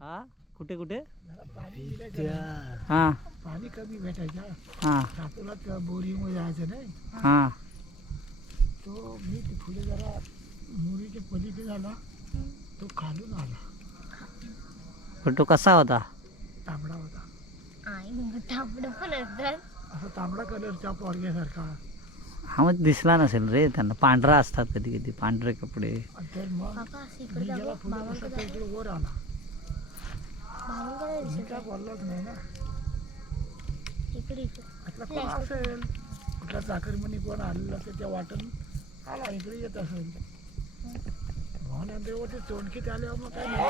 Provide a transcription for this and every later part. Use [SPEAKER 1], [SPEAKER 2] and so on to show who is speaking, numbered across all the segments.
[SPEAKER 1] हा? कुठे कुठे? हा.
[SPEAKER 2] पाणी कमी भेटायचं
[SPEAKER 1] हा.
[SPEAKER 2] साकोलात बोरिंग जायचं नाही.
[SPEAKER 1] हा.
[SPEAKER 2] तो मी पुढे जरा मुरीच्या पलीकडे झाला तो खालून आला.
[SPEAKER 1] पण तो कसा होता?
[SPEAKER 2] तांबडा होता. असा तांबडा कलरचा पोरग्यासारखा
[SPEAKER 1] हा मग दिसला नसेल रे. त्यांना पांढरा असतात कधी कधी पांढरे कपडे.
[SPEAKER 2] आणि तर मग मी गेला पुढे तसा तो इकडे वर आला. मी काय बोललोच नाही. ना
[SPEAKER 3] इकडे.
[SPEAKER 2] कोण असेल कुठला चाकरमणी कोण आलेला तर त्या वाटून आला इकडे येत असेल. म्हणून तेव्हा ते तोंडकीत आल्यावर मग काय नाही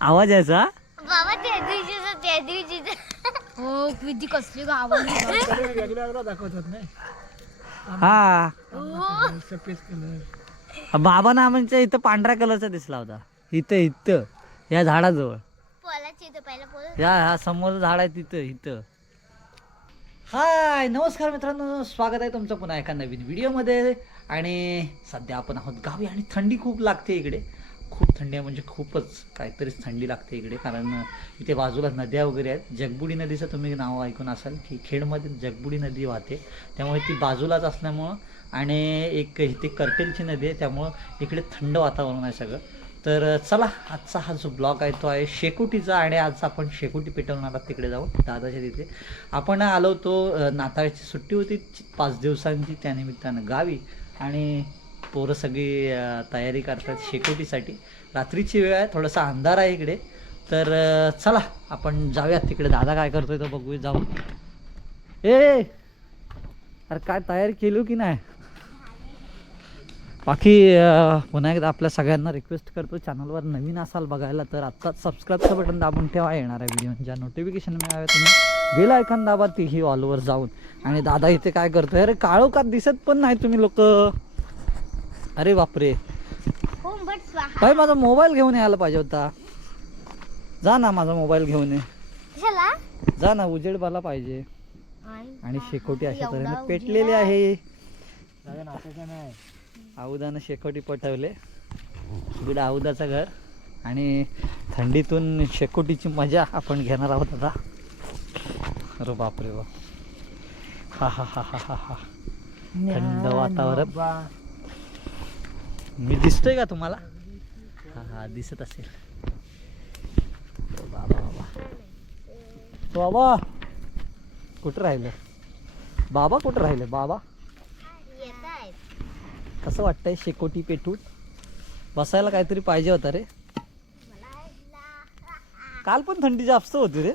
[SPEAKER 1] आवाज यायचा?
[SPEAKER 3] बाबा त्या दिवशीच त्या दिवशीच. हो किती कसली गावं
[SPEAKER 2] वेगळ्या वेगळा दाखवतात नाही.
[SPEAKER 1] हा.
[SPEAKER 2] सफेद कलर
[SPEAKER 1] बाबा ना म्हणजे इथं पांढऱ्या कलरचा दिसला होता. इथं इथं. या झाडाजवळ. या हा समोर झाड आहे तिथं इथं. हाय नमस्कार मित्रांनो. स्वागत आहे तुमचं पुन्हा एका नवीन व्हिडिओमध्ये. आणि सध्या आपण आहोत गावी आणि थंडी खूप लागते इकडे. खूप थंडी आहे म्हणजे खूपच काहीतरीच थंडी लागते इकडे. कारण इथे बाजूला नद्या वगैरे आहेत. जगबुडी नदीचं तुम्ही नाव ऐकून असाल की खेडमध्ये जगबुडी नदी वाहते. त्यामुळे ती बाजूलाच असल्यामुळं आणि एक इथे कर्टेलची नदी आहे त्यामुळं इकडे थंड वातावरण आहे सगळं. तर चला आजचा हा जो ब्लॉग आहे तो आहे शेकोटीचा आणि आज आपण शेकोटी पेटवणार आहोत तिकडे जाऊ दादाच्या तिथे. आपण आलो होतो नाताळची सुट्टी होती पाच दिवसांची त्यानिमित्तानं गावी. आणि पोरं सगळी तयारी करतात शेकोटीसाठी. रात्रीची वेळ आहे थोडासा अंधार आहे इकडे. तर चला आपण जाऊयात तिकडे. दादा काय करतोय तो बघूया जाऊ ए. अरे काय तयारी केली की नाही? बाकी पुन्हा एकदा आपल्या सगळ्यांना रिक्वेस्ट करतो चॅनलवर नवीन असाल बघायला तर आत्ताच सबस्क्राईबचं बटन दाबून ठेवा येणार आहे व्हिडिओ नोटिफिकेशन मिळावे तुम्ही बेल ऐकून दाबा तीही ऑलवर जाऊन. आणि दादा इथे काय करतोय? अरे काळोखात दिसत पण नाही तुम्ही लोक? अरे बापरे.
[SPEAKER 3] होम बट स्वाहा.
[SPEAKER 1] भाई माझा मोबाईल घेऊन यायला पाहिजे होता. जा ना माझा मोबाईल घेऊन ये. जा ना उजेड मला पाहिजे. आणि शेकोटी अशा तऱ्हेने पेटलेली आहे. आऊदानं शेकोटी पटवले. इकडे आऊदाचं घर. आणि थंडीतून शेकोटीची मजा आपण घेणार आहोत आता. अरे बापरे बाप. हा हा हा हा हा हा. थंड वातावरण. मी दिसतोय का तुम्हाला? हा हा दिसत असेल. बाबा बाबा. बाबा कुठं राहिलं? बाबा कुठं राहिले? बाबा? कसं वाटतंय शेकोटी पेटून बसायला काहीतरी पाहिजे होता रे. काल पण थंडी जास्त होती रे.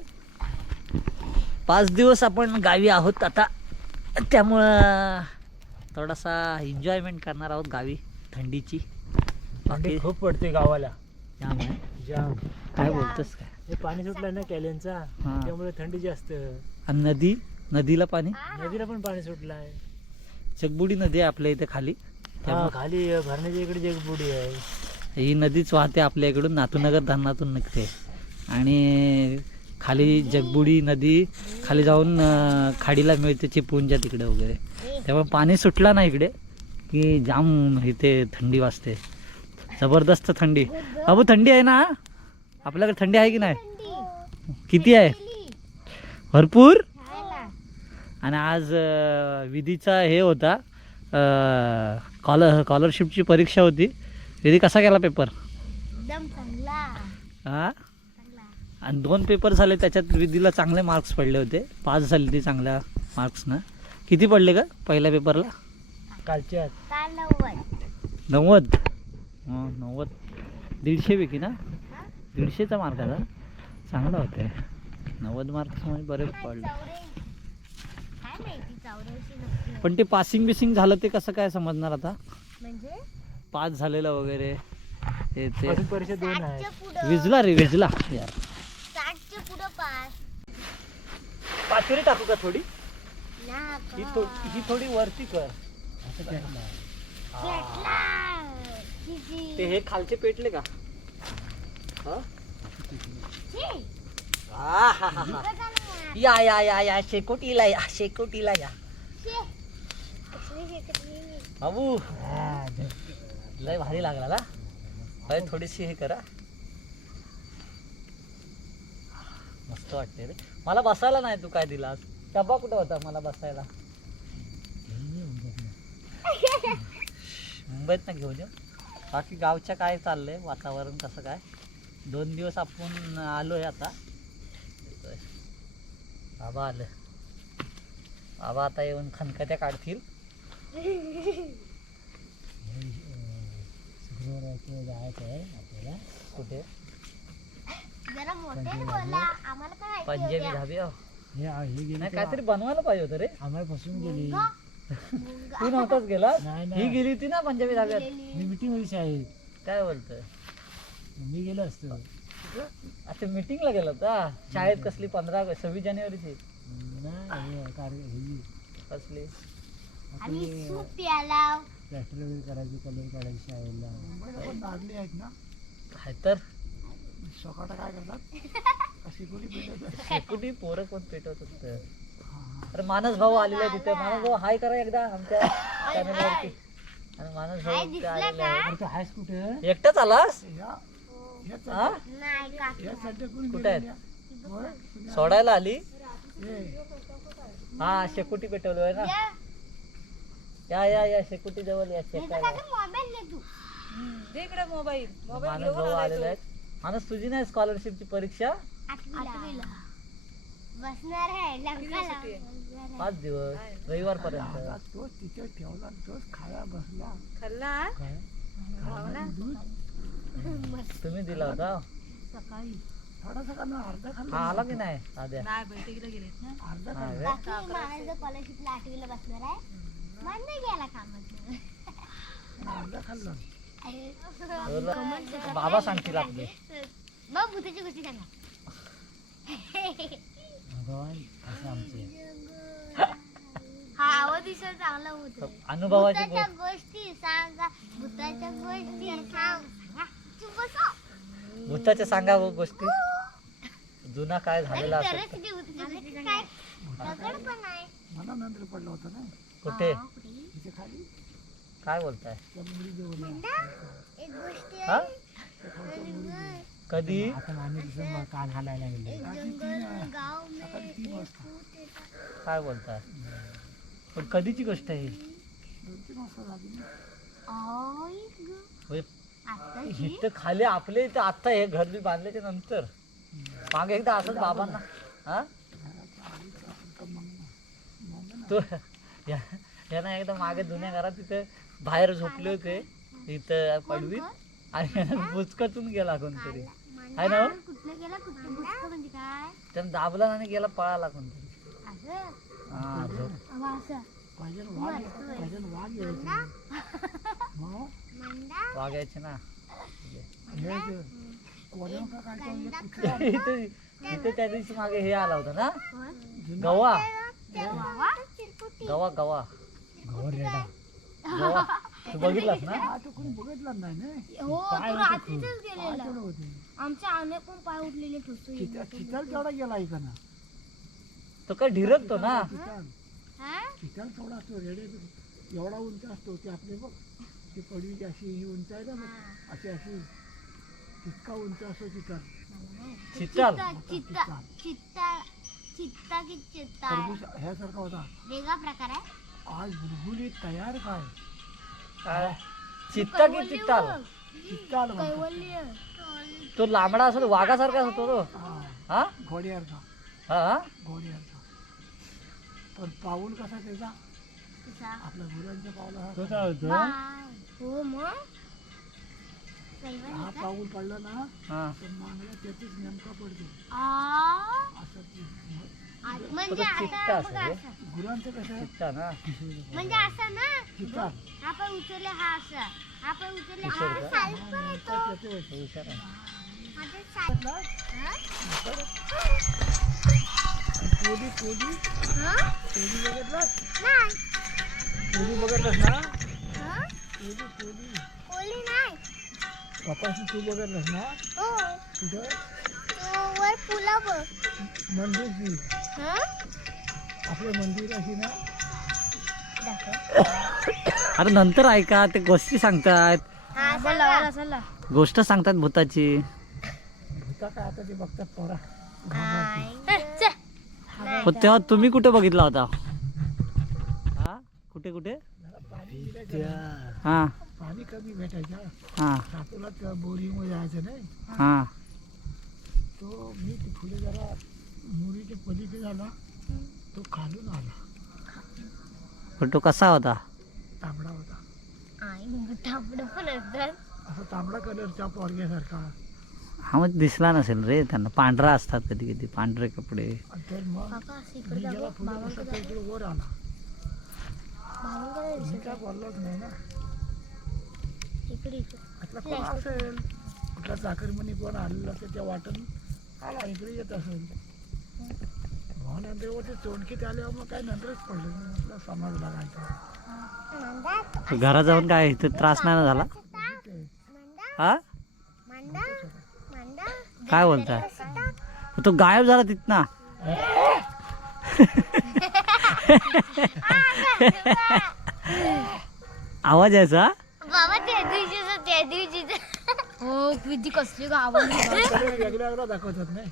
[SPEAKER 1] पाच दिवस आपण गावी आहोत आता. त्यामुळं थोडासा एन्जॉयमेंट करणार आहोत गावी थंडीची. बाकी
[SPEAKER 4] खूप पडते गावाला.
[SPEAKER 1] जाम आहे.
[SPEAKER 4] जाम.
[SPEAKER 1] काय बोलतोस काय?
[SPEAKER 4] हे पाणी सुटलं ना कॅलेनचा
[SPEAKER 1] हा.
[SPEAKER 4] त्यामुळे थंडी जास्त.
[SPEAKER 1] आणि नदी? नदीला पाणी?
[SPEAKER 4] नदीला पण पाणी सुटलं आहे
[SPEAKER 1] जगबुडी नदी आहे आपल्या इथे खाली. त्यामुळं
[SPEAKER 4] खाली भरण्याच्या इकडे जगबुडी आहे.
[SPEAKER 1] ही नदीच वाहते आपल्या इकडून नाथूनगर धरणातून निघते. आणि खाली जगबुडी नदी खाली जाऊन खाडीला मिळते चिपळूणच्या तिकडे वगैरे. त्यामुळे पाणी सुटला ना इकडे की जाम इथे थंडी वाजते. जबरदस्त थंडी. अबू थंडी आहे ना? आपल्याकडे थंडी आहे की नाही? किती आहे? भरपूर? आणि आज विधीचा हे होता कॉलर स्कॉलरशिपची परीक्षा होती. विधी कसा गेला पेपर
[SPEAKER 3] एकदम चांगला.
[SPEAKER 1] हा?
[SPEAKER 3] चांगला.
[SPEAKER 1] आणि दोन पेपर झाले त्याच्यात विधीला चांगले मार्क्स पडले होते. पास झाली ती चांगल्या मार्क्सनं किती पडले का पहिल्या पेपरला
[SPEAKER 4] कालच्या
[SPEAKER 3] काल नव्वद.
[SPEAKER 1] नव्वद? हं, नव्वद. दीडशेपैकी ना? दीडशेचा मार्काचा चांगला होते. नव्वद मार्क्स म्हणजे बरे पडले. पण ते पासिंग बिसिंग झालं ते कसं काय समजणार आता?
[SPEAKER 3] म्हणजे?
[SPEAKER 1] पास झालेलं वगैरे ते ते.
[SPEAKER 4] अजून परीक्षा दोन आहे.
[SPEAKER 3] साठच्या पुढं.
[SPEAKER 1] विजला रे विजला. यार.
[SPEAKER 3] साठच्या पुढं पास.
[SPEAKER 1] पाचवी टाकू का थोडी?
[SPEAKER 3] ना
[SPEAKER 1] ही थो- ही थोडी वरती कर? ते हे खालचे पेटले का? हं? आहाहाहा. या या या या. शेकोटीला या शेकोटीला या
[SPEAKER 3] छी. कसली फेकत नाही मी.
[SPEAKER 1] बाबू. लय भारी लागला ना? अरे थोडीशी हे करा. मस्त वाटते रे. मला बसायला नाही तू काय दिलास? डब्बा कुठं होता मला बसायला? मुंबईत ना घेऊन येऊ बाकी गावच्या काय चाललंय? वातावरण कसं काय? दोन दिवस आपण आलोय आता. बाबा आलं. बाबा आता येऊन खनखत्या काढतील.
[SPEAKER 4] शुक्रवाराचं जायचं आहे आपल्याला
[SPEAKER 1] कुठे?
[SPEAKER 3] जरा मोठे बोला आम्हाला काय माहिती
[SPEAKER 1] पंजाबी. धाबी अहो.
[SPEAKER 4] हे हे गेली
[SPEAKER 1] नाही काहीतरी बनवायला पाहिजे होतं रे.
[SPEAKER 4] आम्हाला फसून गेली.
[SPEAKER 1] तू नव्हताच गेला
[SPEAKER 4] नाही
[SPEAKER 1] ही गेली होती ना पंजाबी धाब्यात.
[SPEAKER 4] मी मिटिंगमध्ये शाळेत.
[SPEAKER 1] काय बोलतोय?
[SPEAKER 4] मी गेलो असतो.
[SPEAKER 1] आता मिटिंगला गेला होता शाळेत कसली? पंधरा सव्वीस जानेवारीची?
[SPEAKER 4] नाही हे कार्य हे
[SPEAKER 1] कसली?
[SPEAKER 3] आम्ही सूप प्याला
[SPEAKER 4] प्लॅस्टर वगैरे करायची कलर काढायची शाळेला
[SPEAKER 2] मुंबईला पण नागली आहेत ना?
[SPEAKER 1] काय तर?
[SPEAKER 2] काय करतात? पेटवतात
[SPEAKER 1] शेकुटी पोरं कोण पेटवत होत अरे मानस भाऊ आलेला आहे तिथे मानस भाऊ हाय करा एकदा आमच्या चॅनलवरती आणि मानस भाऊ
[SPEAKER 3] हाय
[SPEAKER 1] इथे
[SPEAKER 3] दिसला
[SPEAKER 1] आलेले
[SPEAKER 3] का?
[SPEAKER 1] आहे.
[SPEAKER 4] अरे तो आहेस कुठं?
[SPEAKER 1] एकटाच आलास?
[SPEAKER 2] या या
[SPEAKER 1] हा
[SPEAKER 2] चड्ड्या-
[SPEAKER 3] नाही का?
[SPEAKER 2] या चड्ड्या कोणी
[SPEAKER 1] कुठे आहेत? सोडायला आली. हा. शेकुटी पेटवलोय ना?
[SPEAKER 3] या.
[SPEAKER 1] या या या शेकुटी जवळ या शेकायला.
[SPEAKER 3] काय मोबाईल तू.
[SPEAKER 1] मानस भाऊ आलेले आहेत. मानस तुझी नाही स्कॉलरशिपची परीक्षा?
[SPEAKER 3] बसणार आहे.
[SPEAKER 1] पाच दिवस रविवार पर्यंत
[SPEAKER 2] तोच तिथे ठेवला आणि तोच खाया बसला.
[SPEAKER 4] काय?
[SPEAKER 2] खायला दूध.
[SPEAKER 1] तुम्ही दिला होता?
[SPEAKER 2] थोडासा का ना अर्धा
[SPEAKER 1] हा
[SPEAKER 2] खाल्ला
[SPEAKER 1] आला की नाही?
[SPEAKER 2] अर्धा
[SPEAKER 1] हा
[SPEAKER 2] खाल्ला.
[SPEAKER 1] काय?
[SPEAKER 3] बाकी माझं स्कॉलरशिपला आठवीला बसणार आहे. गेला.
[SPEAKER 1] बाबा सांगतील आपले.
[SPEAKER 3] मग भूताची गोष्टी सांगा.
[SPEAKER 4] भगवान असं आमचे.
[SPEAKER 3] हा चांगला होतो.
[SPEAKER 1] अनुभवाची
[SPEAKER 3] भूताच्या
[SPEAKER 1] गोष्ट.
[SPEAKER 3] सांगा भूताच्या गोष्टी सांग. सांगा. चुप बसा.
[SPEAKER 1] भूताच्या सांगा गोष्टी. जुना काय झालेला
[SPEAKER 3] आणि
[SPEAKER 1] असेल.
[SPEAKER 3] तरच ती भूताची गोष्टी काय दगड पण आहे.
[SPEAKER 2] मला नंतर पडला होता ना.
[SPEAKER 1] कुठे?
[SPEAKER 3] हा,
[SPEAKER 1] काय बोलताय?
[SPEAKER 3] एक गोष्टी
[SPEAKER 1] हा?
[SPEAKER 3] आहे
[SPEAKER 1] कधी?
[SPEAKER 4] कान हालायला
[SPEAKER 3] एक जंगल गाव में भूत.
[SPEAKER 1] काय बोलताय? पण कधीची गोष्ट आहे ही.
[SPEAKER 3] आई गं.
[SPEAKER 1] इथं खाली आपले इथं आता हे घर बी बांधल्याच्या नंतर. मागे एकदा असंच बाबांना हा? तू यांना एकदा मागे जुन्या घरात तिथे बाहेर झोपले होते. इथं पडवीत. आणि बुचकतून गेला कोणतरी. आहे ना हो?
[SPEAKER 3] म्हणजे
[SPEAKER 1] त्यानं दाबला आणि गेला पळाला कोणतरी.
[SPEAKER 3] असं?
[SPEAKER 1] हा झोप. वागायचे ना.
[SPEAKER 2] हे
[SPEAKER 1] इथे त्या दिवशी मागे हे आला होता ना?
[SPEAKER 2] जुना
[SPEAKER 1] गवा. गवा. गवा
[SPEAKER 4] रेडा
[SPEAKER 1] गवा. तू बघितलास ना?
[SPEAKER 2] हा तो कोणी बघितला नाही ना?
[SPEAKER 3] हो तो रात्रीतच गेलेला.
[SPEAKER 2] होते.
[SPEAKER 3] आमच्या अनेक पण पाय उठलेले ठोसू
[SPEAKER 2] चिता चिताल तेवढा गेला इकडं
[SPEAKER 1] तो काय ढिरकतो ना?
[SPEAKER 2] चिताल.
[SPEAKER 3] हा?
[SPEAKER 2] चिताल थोडा असतो रेडे एवढा उंच असतो ते आपले बघ ती पडवीची अशी ही उंच आहे ना बघ अशी अशी तितका उंच असतो चिताल.
[SPEAKER 1] चित्ताल
[SPEAKER 3] चित्ता चित्ता चित्ता की चित्ता
[SPEAKER 2] खरबूज ह्यासारखा होता.
[SPEAKER 3] वेगळा प्रकार आहे?
[SPEAKER 2] आज बुलबुली तयार काय?
[SPEAKER 1] काय? चित्ता की चित्ताल
[SPEAKER 2] चित्ताल म्हणतात.
[SPEAKER 3] कैवल्य.
[SPEAKER 1] तो लांबडा असतो वाघासारखा होतो तो.
[SPEAKER 2] हा.
[SPEAKER 1] हा?
[SPEAKER 2] घोड्यासारखा.
[SPEAKER 1] हा हा?
[SPEAKER 2] घोड्यासारखा. पण पाऊल कसा त्याचा?
[SPEAKER 3] कसा
[SPEAKER 2] आपल्या गुरांच्या पावला
[SPEAKER 4] होतो?
[SPEAKER 3] बाय. हो मग? कैवल्य
[SPEAKER 2] हा
[SPEAKER 3] का?
[SPEAKER 2] पाऊल पडला ना
[SPEAKER 1] हा.
[SPEAKER 2] तर मागला त्याचीच नेमका पडतो.
[SPEAKER 3] आ,
[SPEAKER 2] असं ते.
[SPEAKER 3] म्हणजे
[SPEAKER 1] तो चित्ता
[SPEAKER 3] असं बघ. असं.
[SPEAKER 2] गुरांचं कसं
[SPEAKER 1] चित्ता ना.
[SPEAKER 3] म्हणजे असं ना
[SPEAKER 2] चित्ताल
[SPEAKER 3] हा पण उचलले हा असं. हा पण उचलले हा येतो.
[SPEAKER 2] त्याचे वय.
[SPEAKER 1] तो हुशार आहे.
[SPEAKER 3] माझं सारखं. हा?
[SPEAKER 2] कोली कोली
[SPEAKER 3] हा?
[SPEAKER 2] कोली बघितलास
[SPEAKER 3] नाही.
[SPEAKER 2] कोली बघितलास ना?
[SPEAKER 3] हा?
[SPEAKER 2] कोली कोली
[SPEAKER 3] कोली नाही.
[SPEAKER 2] कपाशी तू बघितलास ना?
[SPEAKER 3] हो.
[SPEAKER 2] कुठं
[SPEAKER 3] तो वर पुलावर
[SPEAKER 2] मंदिर ती
[SPEAKER 3] हा
[SPEAKER 2] आपलं मंदिर अशी ना?
[SPEAKER 3] दाखव.
[SPEAKER 1] अरे नंतर ऐका ते गोष्टी सांगतायत
[SPEAKER 3] हा सांगा.
[SPEAKER 1] गोष्ट सांगतात भूताची.
[SPEAKER 2] भूता काय आता ते बघतात पोरा.
[SPEAKER 3] आई ग.
[SPEAKER 1] पण तेव्हा तुम्ही कुठे बघितला होता? हा? कुठे कुठे? हा.
[SPEAKER 2] पाणी कमी भेटायचं.
[SPEAKER 1] हा.
[SPEAKER 2] सातूला बोरिंग जायचं नाही.
[SPEAKER 1] हा.
[SPEAKER 2] तो मी पुढे जरा मुरीच्या पलीकडे झाला तो खालून आला.
[SPEAKER 1] पण तो कसा होता?
[SPEAKER 2] तांबडा होता.
[SPEAKER 3] आई ग, तांबडं पण असतं.
[SPEAKER 2] असा तांबडा कलरचा पोरग्यासारखा
[SPEAKER 1] हा मग दिसला नसेल रे त्यांना पांढरा असतात कधी कधी पांढरे कपडे.
[SPEAKER 2] आणि तर मग
[SPEAKER 3] काका असं
[SPEAKER 2] मी
[SPEAKER 3] इकडे
[SPEAKER 2] जेव्हा
[SPEAKER 3] जाऊ.
[SPEAKER 2] पुढे
[SPEAKER 3] बाबांकडे
[SPEAKER 2] बसला तर इकडे वर आला.
[SPEAKER 3] बाबांकडे
[SPEAKER 2] मी
[SPEAKER 3] दिसत
[SPEAKER 2] काय बोललोच नाही ना?
[SPEAKER 3] आहे. इकडे इकडे.
[SPEAKER 2] म्हटलं कोण असेल? कुठला चाकरमणी कोण आलेला तर त्या वाटून आला इकडे येत असेल. भावना देवते चोंडकीत आल्यावर मग काय नंतरच पडलं. मी म्हटलं समजला काय तर.
[SPEAKER 3] मंदा
[SPEAKER 1] घरात जाऊन काय इथे त्रास नाही ना झाला? हा? काय बोलताय? तो गायब झाला तिथना आवाज यायचा?
[SPEAKER 3] बाबा त्या दिवशीच त्या दिवशीच. हो किती कसली
[SPEAKER 2] वेगळ्या वेगळ्या दाखवतात नाही.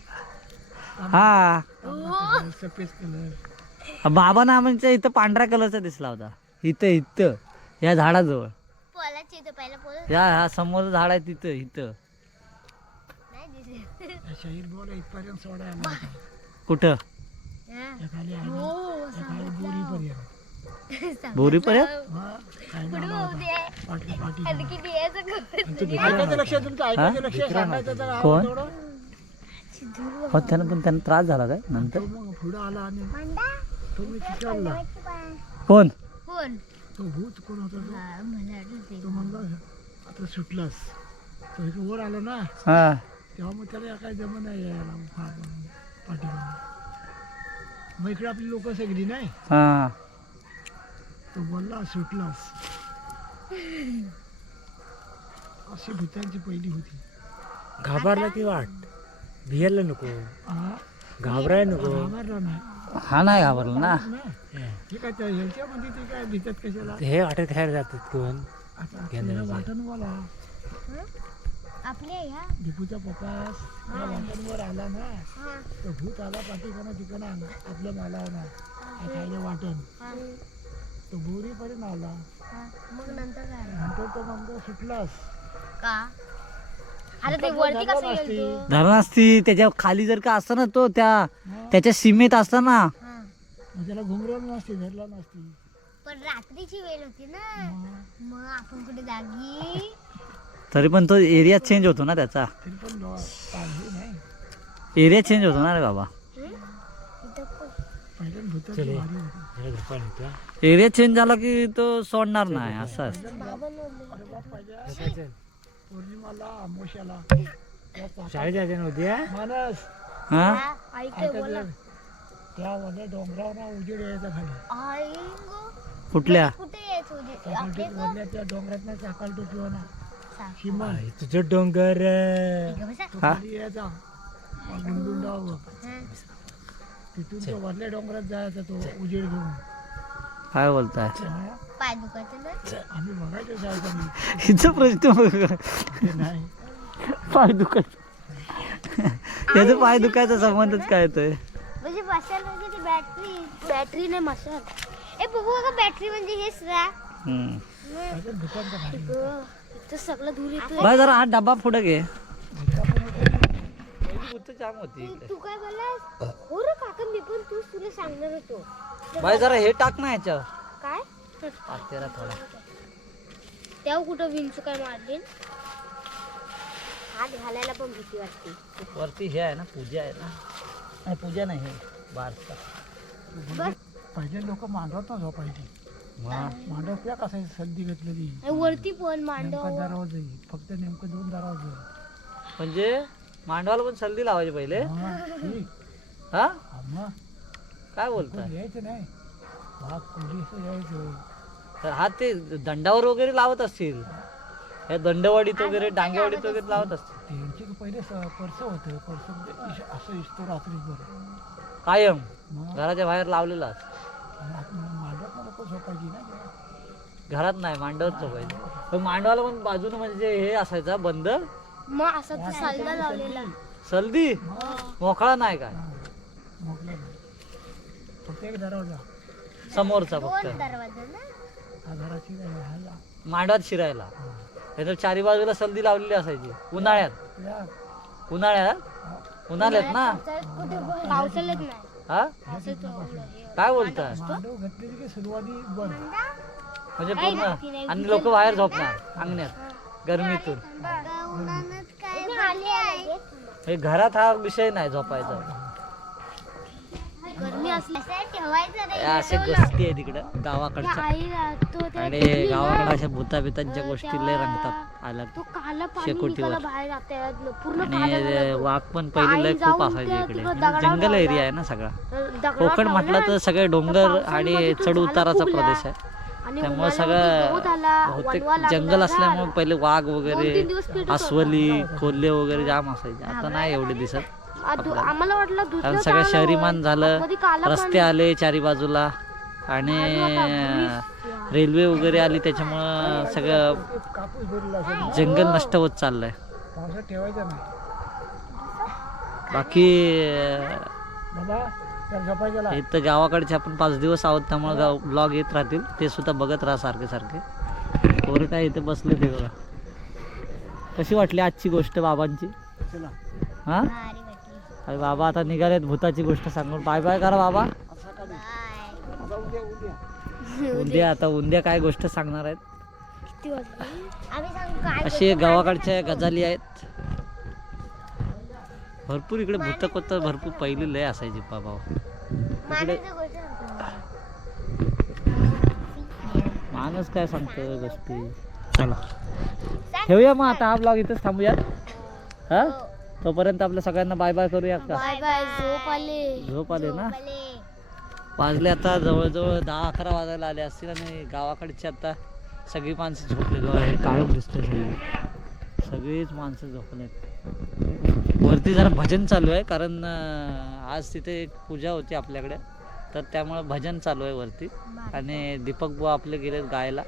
[SPEAKER 1] हा.
[SPEAKER 2] कलर, सफेद कलर
[SPEAKER 1] बाबा ना म्हणजे इथं पांढऱ्या कलरचा दिसला होता. इथं इथं. या झाडाजवळ.
[SPEAKER 3] पोलाची इथं पहिला पोल.
[SPEAKER 1] या हा समोर झाड आहे तिथं इथं.
[SPEAKER 3] नाही
[SPEAKER 2] शाहीर बोल इथपर्यंत.
[SPEAKER 1] कुठं?
[SPEAKER 2] या. खाली आला या खाली बोरीपर्यंत
[SPEAKER 1] बोरीपर्यंत
[SPEAKER 2] हा काय नाव होता? पाटी पाटी
[SPEAKER 3] किती यायचं घर.
[SPEAKER 2] ऐकायचं लक्ष आहे तुमचं? ऐकायचं लक्ष
[SPEAKER 1] कोण? हो त्यानं पण त्यांना त्रास झाला काय नंतर?
[SPEAKER 2] पुढं आला आणि तो मी
[SPEAKER 1] कोण?
[SPEAKER 3] कोण?
[SPEAKER 2] तो भूत कोण होता तो?
[SPEAKER 3] हा,
[SPEAKER 2] म्हणला आता सुटलास. तो वर आला ना
[SPEAKER 1] हा.
[SPEAKER 2] तेव्हा मग त्याला काय जमं नाही यायला फार पाठीमागे. मग इकडे आपली लोक सगळी नाही?
[SPEAKER 1] हा.
[SPEAKER 2] तो बोलला सुटलास. अशी भूतांची पहिली होती.
[SPEAKER 4] घाबरला ती वाट. भियायला नको. घाबराय नको.
[SPEAKER 2] घाबरला नाही
[SPEAKER 1] हा नाही घाबरला ना.
[SPEAKER 2] नाही. हे काय त्या ह्याच्यामध्ये ते काय भीतात कशाला?
[SPEAKER 4] हे वाटत खायला जातात कोण?
[SPEAKER 2] आता
[SPEAKER 4] घेणं
[SPEAKER 2] त्याला. वाटण बोला
[SPEAKER 3] आपले ह्या
[SPEAKER 2] दीपूचा पप्पास. त्या वाटणवर आला ना.
[SPEAKER 3] हा,
[SPEAKER 2] तो भूत आला पाठीकडनं तिकडं आला. आपल्या मालावर ना. खायला वाटण.
[SPEAKER 3] हा,
[SPEAKER 2] तो बोरीपर्यंत आला.
[SPEAKER 3] हा. मग नंतर काय?
[SPEAKER 2] नंतर तो मग सुटलास.
[SPEAKER 3] का? अरे ते वरती कसं गेलतो
[SPEAKER 1] धरण असती त्याच्याखाली जर का असतं ना तो त्या त्याच्या सीमेत असता ना.
[SPEAKER 3] हा.
[SPEAKER 2] मग त्याला घुमरवलं नसते धरला नसती.
[SPEAKER 3] पण रात्रीची वेळ होती ना.
[SPEAKER 2] मग?
[SPEAKER 3] आपण कुठे जागी?
[SPEAKER 1] तरी पण तो एरिया चेंज होतो ना त्याचा.
[SPEAKER 2] तरी पण डो- पाहिजे नाही.
[SPEAKER 1] एरिया चेंज होतो ना रे बाबा.
[SPEAKER 3] इथं
[SPEAKER 2] भूताची होती.
[SPEAKER 1] एरिया चेंज झाला की तो सोडणार नाही असं असतं.
[SPEAKER 3] बाबा नोंदले.
[SPEAKER 2] पौर्णिमाला
[SPEAKER 4] शाळेत जायचं ना उद्या
[SPEAKER 1] हा?
[SPEAKER 3] बोला.
[SPEAKER 2] त्या वल्या डोंगरावर ना उजेड यायचा खाली.
[SPEAKER 3] आई गो.
[SPEAKER 1] कुठल्या?
[SPEAKER 3] कुठे
[SPEAKER 2] त्या डोंगरात ना
[SPEAKER 3] सांग.
[SPEAKER 4] आई, तुझं डोंगर.
[SPEAKER 3] इकडं बसा.
[SPEAKER 2] तो
[SPEAKER 1] हा?
[SPEAKER 2] खाली यायचा. गुंडुंडावर
[SPEAKER 3] हा.
[SPEAKER 2] तिथून तो वरल्या डोंगरात जायचा तो उजेड घेऊन.
[SPEAKER 1] काय बोलताय?
[SPEAKER 2] हा,
[SPEAKER 3] पाय
[SPEAKER 2] आम्ही बघायचो
[SPEAKER 1] हिचा प्रश्न बघ.
[SPEAKER 2] ते नाही.
[SPEAKER 1] पाय दुखायचं. त्याचं पाय दुखायचा संबंधच काय येतोय
[SPEAKER 3] म्हणजे म्हणजे ती बॅटरी बॅटरी नाही मशाल ए बघू का बॅटरी म्हणजे हेच ना.
[SPEAKER 1] हम्म.
[SPEAKER 3] इथं सगळं येतोय.
[SPEAKER 1] बाय जरा हा डबा पुढे घे. जाम होती
[SPEAKER 3] तू- तू काय बोललास? हो रे काका मी पण तू तुला सांगणार होतो.
[SPEAKER 1] बाय जरा हे टाक ना ह्याच्यावर
[SPEAKER 3] काय?
[SPEAKER 1] तेरा थोडा.
[SPEAKER 3] तेव्हा कुठं विंचू काय मारली? हात घालायला पण भीती वाटते.
[SPEAKER 1] वरती हे आहे ना पूजा आहे ना. नाही पूजा नाही हे बारसा.
[SPEAKER 3] बस.
[SPEAKER 2] पहिले लोक मांडवत ना झोपायची
[SPEAKER 1] हा.
[SPEAKER 2] मांडव त्या कसायची संधी घेतलेली?
[SPEAKER 3] आणि वरती पण मांडव.
[SPEAKER 2] नेमका दरवाजा आहे. फक्त नेमकं दोन दरवाजे.
[SPEAKER 1] म्हणजे? मांडवाला पण सल्ली लावायची पहिले.
[SPEAKER 2] हा,
[SPEAKER 1] काय
[SPEAKER 2] यायचं नाही. वाघ पोलीस यायचं.
[SPEAKER 1] तर हा ते दंडावर वगैरे लावत असतील. या दंडवाडीत वगैरे डांगेवाडीत वगैरे लावत असतील.
[SPEAKER 2] त्यांचे पहिले स- पर्स होतं. पर्स म्हणजे असं इसतो रात्रीभर.
[SPEAKER 1] कायम.
[SPEAKER 2] मग?
[SPEAKER 1] घराच्या बाहेर लावलेला
[SPEAKER 2] झोपायची ना? तेव्हा.
[SPEAKER 1] घरात नाही मांडवात झोपायचं. पण मांडवाला पण बाजूने म्हणजे हे असायचा बंद.
[SPEAKER 3] मग असं तू सालदा लावलेला.
[SPEAKER 1] सल्दी? मोकळा नाही काय?
[SPEAKER 2] मोकळं नाही फक्त. एक दरवाजा
[SPEAKER 1] समोरचा फक्त
[SPEAKER 3] दोन दरवाजा ना
[SPEAKER 2] हा घराची नाही ह्याला
[SPEAKER 1] मांडवात शिरायला नाहीतर चारी बाजूला सल्दी लावलेली असायची. उन्हाळ्यात.
[SPEAKER 2] या
[SPEAKER 1] उन्हाळ्यात? उन्हाळ्यात ना?
[SPEAKER 3] पावसाळ्यात नाही.
[SPEAKER 1] हा?
[SPEAKER 3] असं तो हे.
[SPEAKER 1] काय बोलताय?
[SPEAKER 2] मांडव घातलेली की सुरुवाती बंद
[SPEAKER 1] म्हणजे पूर्ण आणि लोक बाहेर झोपणार अंगण्यात गरमीतून. म्हणजे घरात हा विषय नाही झोपायचा.
[SPEAKER 3] गरमी असली ठेवायचं
[SPEAKER 1] हे अशा गोष्टी आहे तिकडं गावाकडच्या. आणि गावाकडे अशा भूता बितांच्या गोष्टी लय रंगतात. आला
[SPEAKER 3] तो काला पाणी
[SPEAKER 1] शेकोटीवर.
[SPEAKER 3] निघाला बाहेर जाते. पूर्ण
[SPEAKER 1] आणि वाघ पण पहिले लय खूप असायचे इकडे. जंगल एरिया आहे ना सगळा. कोकण म्हटलं तर सगळे डोंगर आणि चढ उताराचा प्रदेश आहे. त्यामुळे सगळं बहुतेक जंगल असल्यामुळे पहिले वाघ वगैरे अस्वली कोल्हे वगैरे जाम असायचे. आता नाही एवढे दिसत.
[SPEAKER 3] आम्हाला वाटलं
[SPEAKER 1] कारण सगळं शहरीमान झालं रस्ते आले चारी बाजूला आणि रेल्वे वगैरे आली त्याच्यामुळं सगळं जंगल नष्ट होत चाललंय. बाकी इथं गावाकडचे आपण पाच दिवस आहोत त्यामुळे गाव ब्लॉग येत राहतील. ते सुद्धा बघत राहा सारखे सारखे. पोरं काय इथे बसले ते बघा. कशी वाटली आजची गोष्ट बाबांची?
[SPEAKER 2] चला.
[SPEAKER 1] हा?
[SPEAKER 3] भारी वाटली
[SPEAKER 1] अरे बाबा आता निघालेत भूताची गोष्ट सांगून. बाय बाय करा बाबा.
[SPEAKER 2] उद्या उद्या
[SPEAKER 1] उद्या आता उद्या काय गोष्ट सांगणार आहेत?
[SPEAKER 3] किती वाजली? आम्ही सांगू काय
[SPEAKER 1] असे गावाकडच्या गजाली आहेत. भरपूर इकडे भूत कोत भरपूर पहिली लय असायची बाबा.
[SPEAKER 3] सांगतो.
[SPEAKER 1] माणूस काय सांगतो गोष्टी? चला. ठेवूया मग आता हा ब्लॉग इथेच थांबूया हा? तोपर्यंत आपल्या सगळ्यांना बाय बाय करूया का?
[SPEAKER 3] बाय बाय झोप आले.
[SPEAKER 1] झोप आले ना. वाजले आता जवळजवळ दहा अकरा वाजायला आले असतील आणि गावाकडची आता सगळी माणसं झोपले हे काळोख दिसतंय सगळी. सगळीच माणसं झोपलेत वरती जरा भजन चालू आहे कारण आज तिथे एक पूजा होती आपल्याकडे. तर त्यामुळं भजन चालू आहे वरती. आणि दीपक बुवा आपले गेलेत गायला.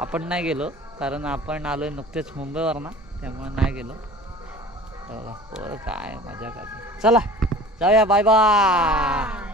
[SPEAKER 1] आपण नाही गेलो कारण आपण आलो आहे नुकतेच मुंबईवरनं. त्यामुळे नाही गेलो. बघा, काय मजा करतात. चला जाऊया बाय बाय